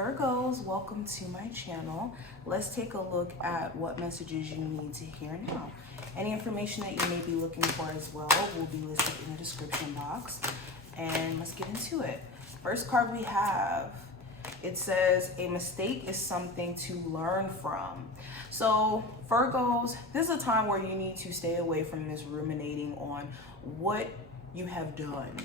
Virgos, welcome to my channel. Let's take a look at what messages you need to hear now. Any information that you may be looking for as well will be listed in the description box. And let's get into it. First card we have, it says a mistake is something to learn from. So Virgos, this is a time where you need to stay away from this ruminating on what you have done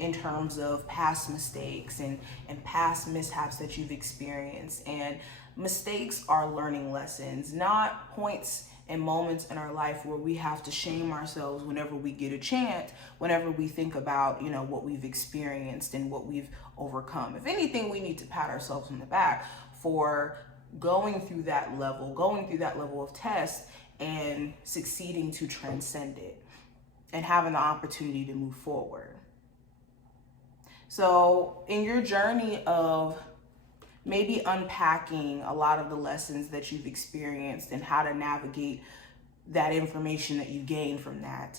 in terms of past mistakes and past mishaps that you've experienced. And mistakes are learning lessons, not points and moments in our life where we have to shame ourselves whenever we get a chance, whenever we think about, what we've experienced and what we've overcome. If anything, we need to pat ourselves on the back for going through that level of test and succeeding to transcend it and having the opportunity to move forward. So in your journey of maybe unpacking a lot of the lessons that you've experienced and how to navigate that information that you gain from that,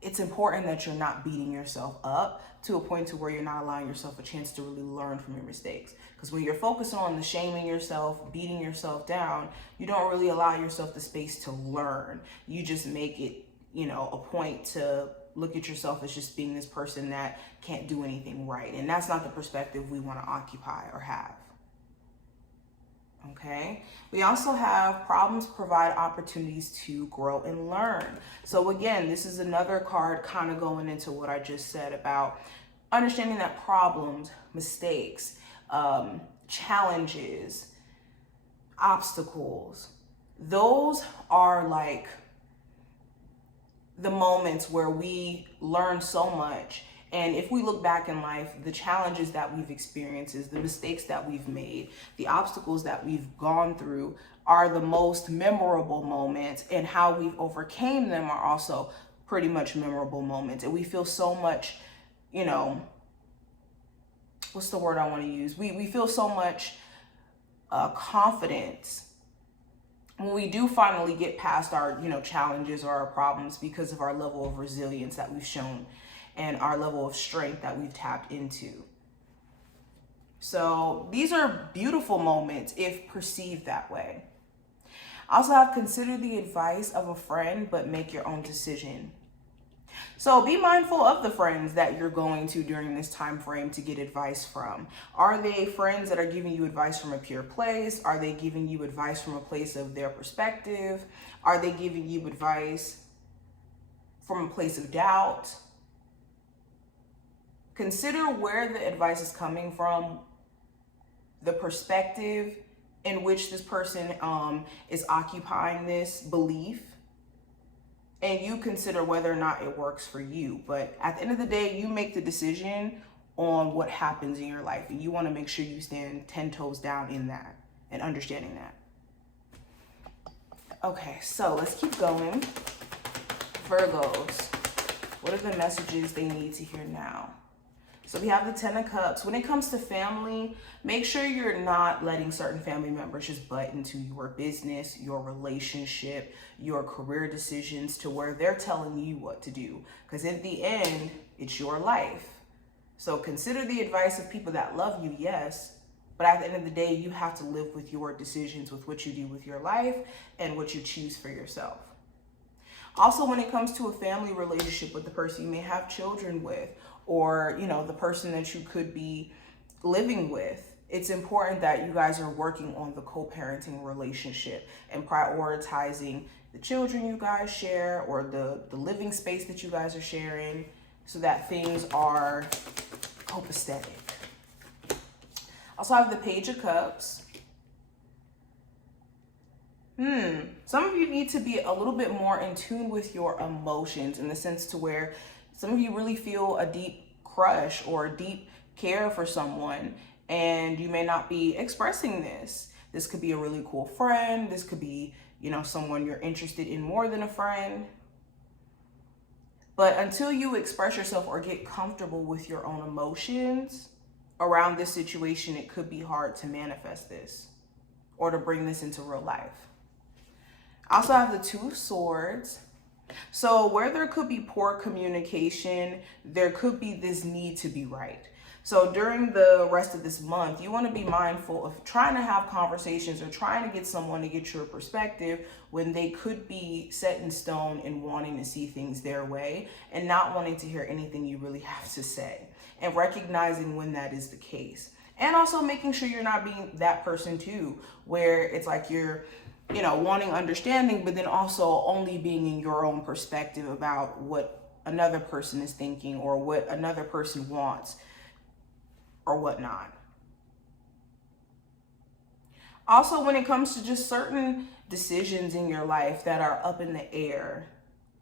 it's important that you're not beating yourself up to a point to where you're not allowing yourself a chance to really learn from your mistakes. Because when you're focused on the shaming yourself, beating yourself down, you don't really allow yourself the space to learn. You just make it, a point to look at yourself as just being this person that can't do anything right. And that's not the perspective we want to occupy or have. Okay. We also have problems provide opportunities to grow and learn. So again, this is another card kind of going into what I just said about understanding that problems, mistakes, challenges, obstacles, those are like the moments where we learn so much. And if we look back in life, the challenges that we've experienced, the mistakes that we've made, the obstacles that we've gone through are the most memorable moments, and how we've overcame them are also pretty much memorable moments. And we feel so much, what's the word I want to use? We feel so much confidence when we do finally get past our, challenges or our problems because of our level of resilience that we've shown and our level of strength that we've tapped into. So these are beautiful moments if perceived that way. I also have considered the advice of a friend, but make your own decision. So be mindful of the friends that you're going to during this time frame to get advice from. Are they friends that are giving you advice from a pure place? Are they giving you advice from a place of their perspective? Are they giving you advice from a place of doubt? Consider where the advice is coming from, the perspective in which this person is occupying this belief, and you consider whether or not it works for you. But at the end of the day, you make the decision on what happens in your life, and you want to make sure you stand 10 toes down in that and understanding that. Okay, so let's keep going. Virgos, what are the messages they need to hear now? So we have the 10 of Cups. When it comes to family, make sure you're not letting certain family members just butt into your business, your relationship, your career decisions to where they're telling you what to do. Because in the end, it's your life. So consider the advice of people that love you, yes. But at the end of the day, you have to live with your decisions, with what you do with your life and what you choose for yourself. Also, when it comes to a family relationship with the person you may have children with, or, the person that you could be living with, it's important that you guys are working on the co-parenting relationship and prioritizing the children you guys share or the living space that you guys are sharing so that things are copacetic. Also, I have the Page of Cups. Some of you need to be a little bit more in tune with your emotions, in the sense to where some of you really feel a deep crush or a deep care for someone, and you may not be expressing this. This could be a really cool friend. This could be, someone you're interested in more than a friend. But until you express yourself or get comfortable with your own emotions around this situation, it could be hard to manifest this or to bring this into real life. I also have the Two of Swords. So where there could be poor communication, there could be this need to be right. So during the rest of this month, you want to be mindful of trying to have conversations or trying to get someone to get your perspective when they could be set in stone and wanting to see things their way and not wanting to hear anything you really have to say, and recognizing when that is the case. And also making sure you're not being that person too, where it's like you're, wanting understanding, but then also only being in your own perspective about what another person is thinking or what another person wants or whatnot. Also, when it comes to just certain decisions in your life that are up in the air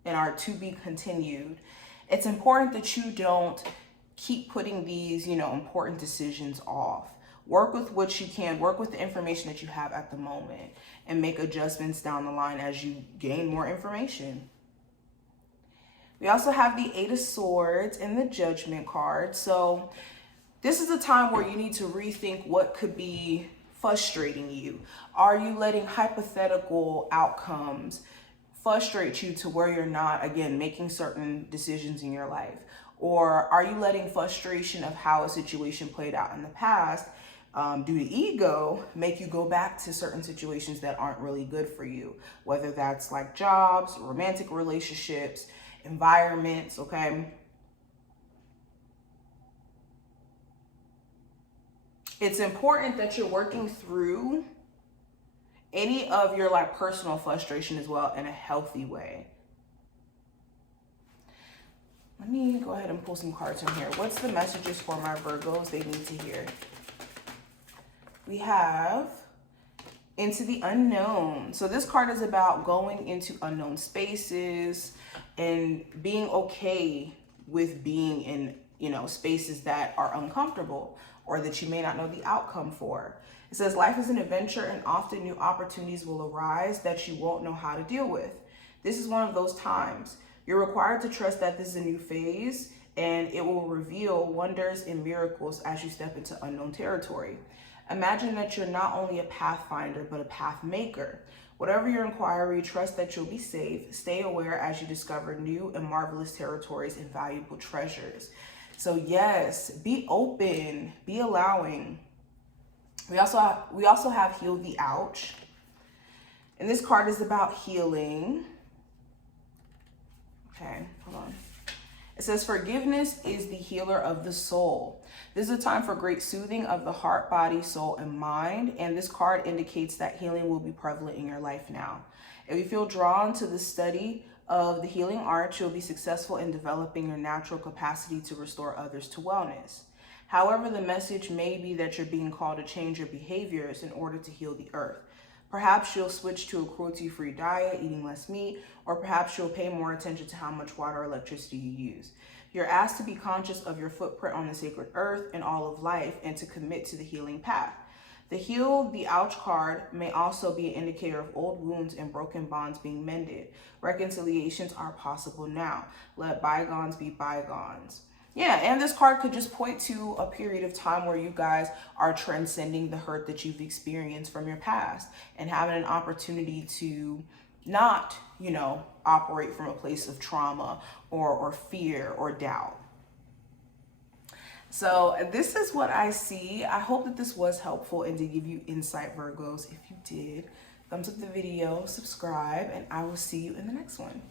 and are to be continued, it's important that you don't keep putting these, important decisions off. Work with what you can, work with the information that you have at the moment, and make adjustments down the line as you gain more information. We also have the Eight of Swords and the Judgment card. So this is a time where you need to rethink what could be frustrating you. Are you letting hypothetical outcomes frustrate you to where you're not, again, making certain decisions in your life? Or are you letting frustration of how a situation played out in the past due to ego make you go back to certain situations that aren't really good for you? Whether that's like jobs, romantic relationships, environments, okay? It's important that you're working through any of your like personal frustration as well in a healthy way. Let me go ahead and pull some cards from here. What's the messages for my Virgos they need to hear? We have Into the Unknown. So this card is about going into unknown spaces and being okay with being in, spaces that are uncomfortable or that you may not know the outcome for. It says life is an adventure and often new opportunities will arise that you won't know how to deal with. This is one of those times. You're required to trust that this is a new phase and it will reveal wonders and miracles as you step into unknown territory. Imagine that you're not only a pathfinder, but a path maker. Whatever your inquiry, trust that you'll be safe. Stay aware as you discover new and marvelous territories and valuable treasures. So yes, be open, be allowing. We also have Heal the Ouch. And this card is about healing. Okay, hold on. It says forgiveness is the healer of the soul. This is a time for great soothing of the heart, body, soul, and mind. And this card indicates that healing will be prevalent in your life now. If you feel drawn to the study of the healing art, you'll be successful in developing your natural capacity to restore others to wellness. However, the message may be that you're being called to change your behaviors in order to heal the earth. Perhaps you'll switch to a cruelty-free diet, eating less meat, or perhaps you'll pay more attention to how much water or electricity you use. You're asked to be conscious of your footprint on the sacred earth and all of life and to commit to the healing path. The Heal the Ouch card may also be an indicator of old wounds and broken bonds being mended. Reconciliations are possible now. Let bygones be bygones. Yeah, and this card could just point to a period of time where you guys are transcending the hurt that you've experienced from your past and having an opportunity to not, operate from a place of trauma or fear or doubt. So this is what I see. I hope that this was helpful and to give you insight, Virgos. If you did, thumbs up the video, subscribe, and I will see you in the next one.